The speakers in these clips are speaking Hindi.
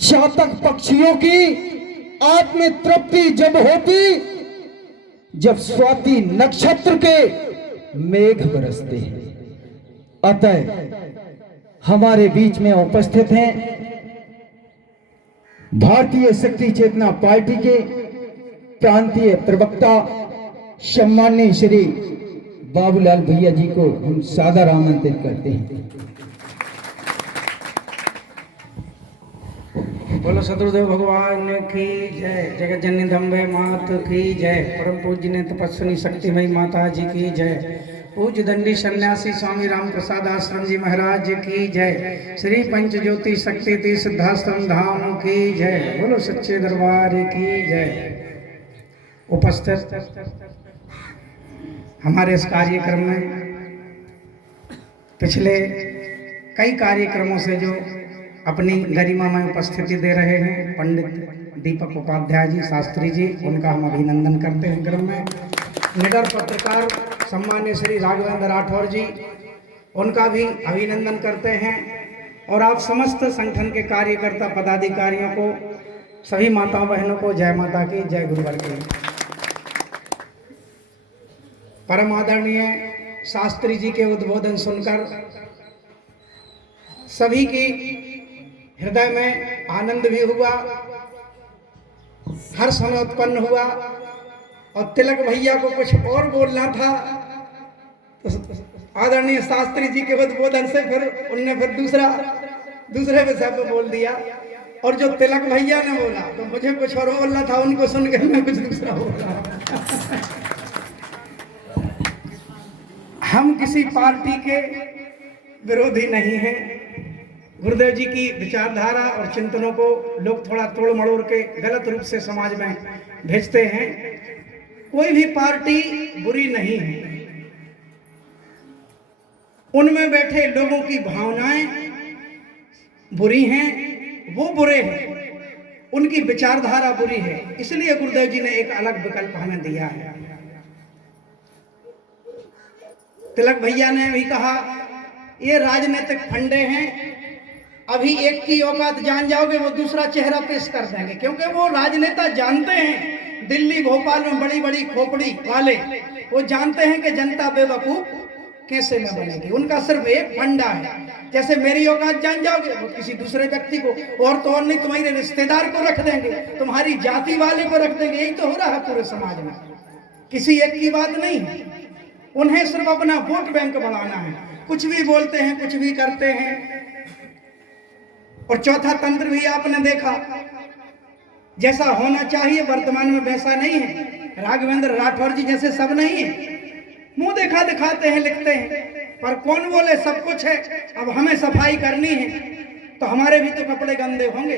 चातक पक्षियों की आत्म तृप्ति जब होती, जब स्वाति नक्षत्र के मेघ बरसते हैं। अतः हमारे बीच में उपस्थित हैं भारतीय शक्ति चेतना पार्टी के प्रांतीय प्रवक्ता सम्माननीय श्री बाबूलाल भैया जी को हम सादर आमंत्रित करते हैं। बोलो सदगुरुदेव भगवान की जय। जगत जननी दम्बे मात की जय। परम पूज्य तपस्विनी शक्तिमयी माता जी की जय। पूज्य दंडी सन्यासी स्वामी राम प्रसाद आश्रम जी महाराज की जय। श्री पंच ज्योति शक्ति तीर्थ सिद्धाश्रम धाम की जय। बोलो सच्चे दरबार की जय। उपस्थित हमारे इस कार्यक्रम में पिछले कई कार्यक्रमों से जो अपनी गरिमा में उपस्थिति दे रहे हैं पंडित दीपक उपाध्याय जी शास्त्री जी, उनका हम अभिनंदन करते हैं। क्रम में निडर पत्रकार सम्मान्य श्री राघवेंद्र राठौर जी, उनका भी अभिनंदन करते हैं। और आप समस्त संगठन के कार्यकर्ता पदाधिकारियों को, सभी माताओं बहनों को जय माता की, जय गुरुवर की। परम आदरणीय शास्त्री जी के उद्बोधन सुनकर सभी की हृदय में आनंद भी हुआ, हर्ष उत्पन्न हुआ। और तिलक भैया को कुछ और बोलना था तो आदरणीय शास्त्री जी के उद्बोधन से फिर उनने फिर दूसरे विषय पे बोल दिया। और जो तिलक भैया ने बोला तो मुझे कुछ और बोलना था, उनको सुन के मैं कुछ दूसरा बोल रहा। हम किसी पार्टी के विरोधी नहीं हैं। गुरुदेव जी की विचारधारा और चिंतनों को लोग थोड़ा तोड़ मड़ोड़ के गलत रूप से समाज में भेजते हैं। कोई भी पार्टी बुरी नहीं है, उनमें बैठे लोगों की भावनाएं बुरी हैं, वो बुरे हैं, उनकी विचारधारा बुरी है। इसलिए गुरुदेव जी ने एक अलग विकल्प हमें दिया है। तिलक भैया ने भी कहा ये राजनीतिक फंडे हैं, अभी एक की औकात जान जाओगे वो दूसरा चेहरा पेश कर देंगे। क्योंकि वो राजनेता जानते हैं, दिल्ली भोपाल में बड़ी बड़ी खोपड़ी वाले वो जानते हैं कि जनता बेवकूफ कैसे में बनेगी। उनका सिर्फ एक फंडा है, जैसे मेरी औकात जान जाओगे वो किसी दूसरे व्यक्ति को, और तो और नहीं तुम्हारे रिश्तेदार को रख देंगे, तुम्हारी जाति वाले को रख देंगे। यही तो हो रहा है पूरे समाज में, किसी एक की बात नहीं है। उन्हें सिर्फ अपना वोट बैंक बढ़ाना है, कुछ भी बोलते हैं, कुछ भी करते हैं। और चौथा तंत्र भी आपने देखा, जैसा होना चाहिए वर्तमान में वैसा नहीं है। राघवेंद्र राठौर जी जैसे सब नहीं है, मुंह देखा दिखाते हैं, लिखते हैं, पर कौन बोले सब कुछ है। अब हमें सफाई करनी है तो हमारे भी तो कपड़े गंदे होंगे।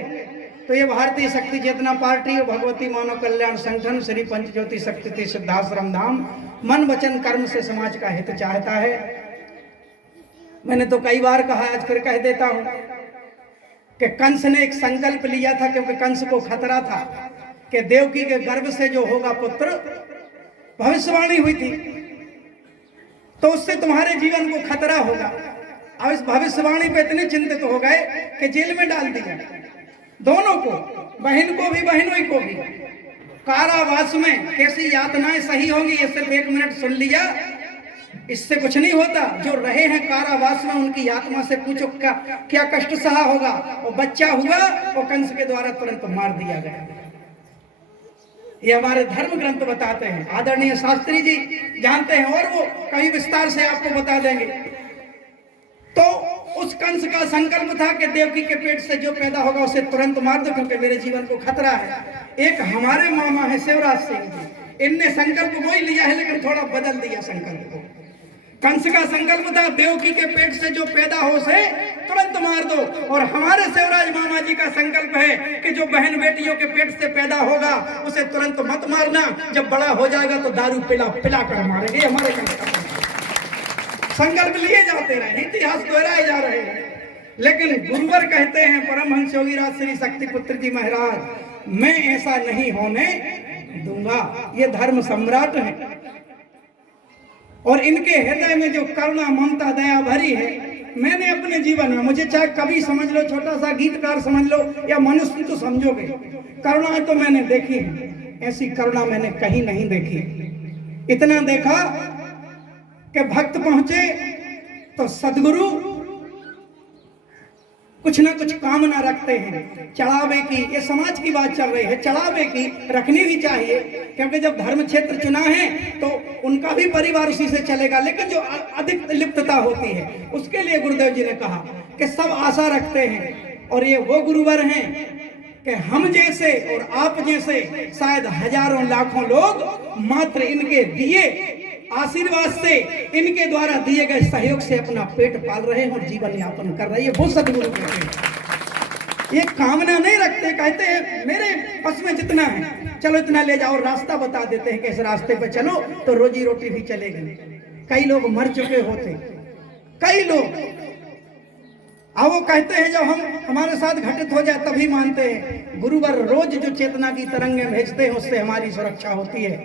तो ये भारतीय शक्ति चेतना पार्टी और भगवती मानव कल्याण संगठन श्री पंच ज्योति शक्ति सिद्धाश्रम धाम मन वचन कर्म से समाज का हित चाहता है। मैंने तो कई बार कहा, आज फिर कह देता हूं कि कंस ने एक संकल्प लिया था, क्योंकि कंस को खतरा था कि देवकी के गर्भ से जो होगा पुत्र, भविष्यवाणी हुई थी, तो उससे तुम्हारे जीवन को खतरा होगा। अब इस भविष्यवाणी पे इतने चिंतित हो गए कि जेल में डाल दिया दोनों को, बहन को भी बहनोई को भी। कारावास में कैसी यातनाएं सही होंगी ये सिर्फ 1 मिनट सुन लिया, इससे कुछ नहीं होता। जो रहे हैं कारावास में उनकी आत्मा से पूछो क्या क्या कष्ट सहा होगा। और बच्चा हुआ और कंस के द्वारा तुरंत मार दिया गया। ये हमारे धर्म ग्रंथ बताते हैं, आदरणीय शास्त्री जी जानते हैं, और वो कहीं विस्तार से आपको बता देंगे। तो उस कंस का संकल्प था कि देवकी के पेट से जो पैदा होगा उसे तुरंत मार दो, क्योंकि मेरे जीवन को खतरा है। एक हमारे मामा है शिवराज सिंह जी, इनने संकल्प वही लिया है लेकिन थोड़ा बदल दिया संकल्प को। कंस का संकल्प था देवकी के पेट से जो पैदा हो उसे तुरंत मार दो, और हमारे शिवराज मामा जी का संकल्प है कि जो बहन बेटियों के पेट से पैदा होगा उसे तुरंत मत मारना, जब बड़ा हो जाएगा तो दारू पिला पिला कर मारेंगे। हमारे संकल्प लिए जाते रहे, इतिहास दोहराए जा रहे हैं। लेकिन गुरुवर कहते हैं परमहंस योगीराज श्री शक्तिपुत्र जी महाराज, मैं ऐसा नहीं होने दूंगा। ये धर्म सम्राट है और इनके हृदय में जो करुणा ममता दया भरी है मैंने अपने जीवन में, मुझे चाहे कभी समझ लो, छोटा सा गीतकार समझ लो या मनुष्य तो समझोगे, करुणा तो मैंने देखी है, ऐसी करुणा मैंने कहीं नहीं देखी। इतना देखा कि भक्त पहुंचे तो सदगुरु कुछ ना कुछ कामना रखते हैं चढ़ावे की। ये समाज की बात चल रही है, चढ़ावे की रखनी भी चाहिए, क्योंकि जब धर्म क्षेत्र चुना है तो उनका भी परिवार उसी से चलेगा। लेकिन जो अधिक लिप्तता होती है उसके लिए गुरुदेव जी ने कहा कि सब आशा रखते हैं, और ये वो गुरुवर हैं कि हम जैसे और आप जैसे शायद हजारों लाखों लोग मात्र इनके दिए आशीर्वाद से, इनके द्वारा दिए गए सहयोग से अपना पेट पाल रहे हैं और जीवन यापन कर रहे हैं। वो सदगुरु कहते हैं, ये कामना नहीं रखते, कहते हैं मेरे बस में जितना है चलो इतना ले जाओ, रास्ता बता देते हैं कि इस रास्ते पे चलो तो रोजी रोटी भी चलेगी। कई लोग मर चुके होते, कई लोग, अब वो कहते हैं जब हम हमारे साथ घटित हो जाए तभी मानते हैं। गुरुवर रोज जो चेतना की तरंगें भेजते हैं उससे हमारी सुरक्षा होती है,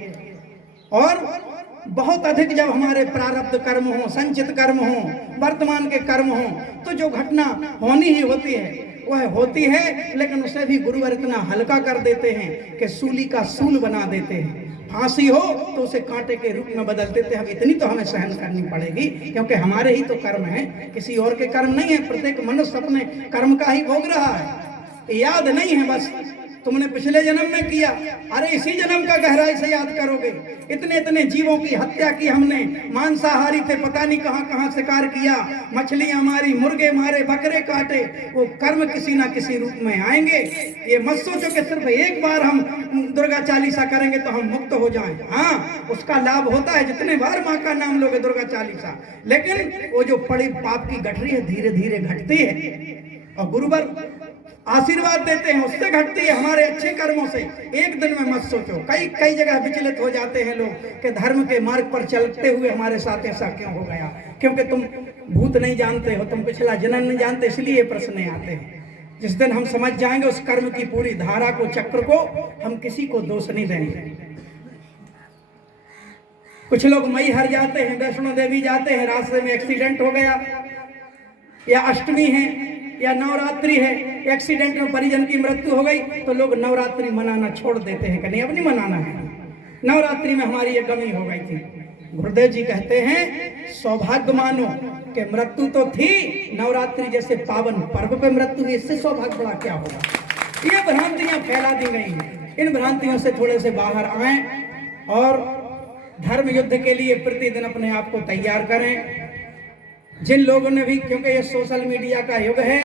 और बहुत अधिक जब हमारे प्रारब्ध कर्म हो, संचित कर्म हो, वर्तमान के कर्म हो, तो जो घटना होनी ही होती है वह होती है। लेकिन उसे भी गुरुवर इतना हल्का कर देते हैं कि सूली का सूल बना देते हैं। फांसी हो तो उसे कांटे के रूप में बदल देते हैं। इतनी तो हमें सहन करनी पड़ेगी, क्योंकि हमारे ही तो कर्म है, किसी और के कर्म नहीं है। प्रत्येक मनुष्य अपने कर्म का ही भोग रहा है। याद नहीं है बस तुमने पिछले जन्म में किया, अरे इसी जन्म का गहराई से याद करोगे। इतने इतने जीवों की हत्या की हमने, मांसाहारी थे, पता नहीं कहां कहां शिकार किया, मछलियां मारी, मुर्गे मारे, बकरे काटे। वो कर्म किसी ना किसी रूप में आएंगे। ये मत सोचो कि सिर्फ एक बार हम दुर्गा चालीसा करेंगे तो हम मुक्त हो जाएं। हाँ, उसका लाभ होता है जितने बार माँ का नाम लोगे दुर्गा चालीसा, लेकिन वो जो पड़ी पाप की गठरी है धीरे धीरे घटती है, और गुरुवर आशीर्वाद देते हैं उससे घटती है, हमारे अच्छे कर्मों से। एक दिन में मत सोचो, कई जगह विचलित हो जाते हैं लोग कि धर्म के मार्ग पर चलते हुए हमारे साथ ऐसा क्यों हो गया। क्योंकि तुम भूत नहीं जानते हो, तुम पिछला जन्म नहीं जानते, इसलिए ये प्रश्न आते हैं। जिस दिन हम समझ जाएंगे उस कर्म की पूरी धारा को, चक्र को, हम किसी को दोष नहीं देंगे। कुछ लोग मैहर जाते हैं, वैष्णो देवी जाते हैं, रास्ते में एक्सीडेंट हो गया, या अष्टमी है या नवरात्रि है, एक्सीडेंट में परिजन की मृत्यु हो गई, तो लोग नवरात्रि मनाना छोड़ देते हैं कि नहीं अब नहीं मनाना है, नवरात्रि में हमारी ये कमी हो गई थी। गुरुदेव जी कहते हैं सौभाग्य मानो कि मृत्यु तो थी, नवरात्रि जैसे पावन पर्व पे मृत्यु हुई, इससे सौभाग्य बड़ा क्या होगा। ये भ्रांतियां फैला दी गई हैं, इन भ्रांतियों से थोड़े से बाहर आएं और धर्म युद्ध के लिए प्रतिदिन अपने आप को तैयार करें। जिन लोगों ने भी, क्योंकि ये सोशल मीडिया का युग है,